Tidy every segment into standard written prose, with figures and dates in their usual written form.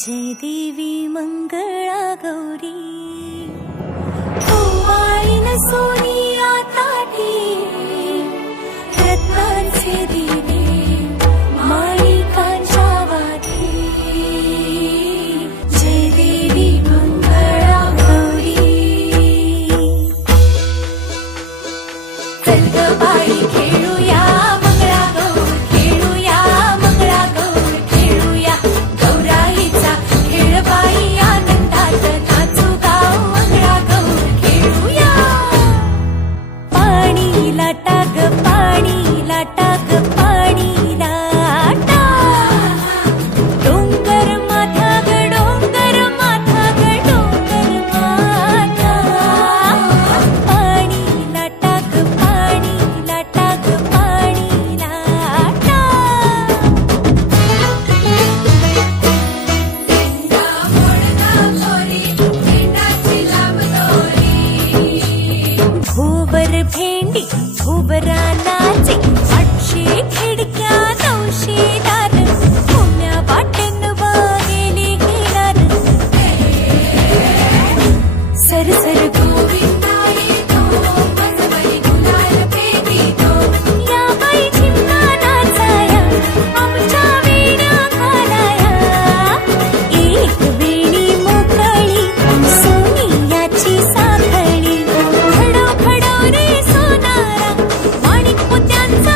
जय देवी मंगळा गौरी ओवाळीन सोनिया ताटी रत्नांचे दिवे माणिकांच्या वाती जय देवी मंगळा गौरी चल ग बाई खेळूया मंगळा गौर खेळूया मंगळा गौर खेळूया गौराईचा खेळ बाई आनंदात नाचू गाव मंगळा गौर खेळूया पाणी लाटा ग पाणी लाटा ग पाणी लाटा डोंगर माथा ग डोंगर माथा ग डोंगर माथा पाणी लाटा ग पाणी लाटा ग पाणी लाटा भोवर भेंडी भोवरा नाचे 800 खिडक्या 900 दार पुण्या वाटन वागेले घेणार सरसर गोविंदाये तो मजबरी गुलाल पेटी तो या बाई झिमका नाचाया आमच्या वेण्या घालाया एक वेणी मोकळी सोनियाची साखळी खडो खडो रे सोनारा माणिक मोत्यांचा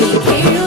बाई खेळू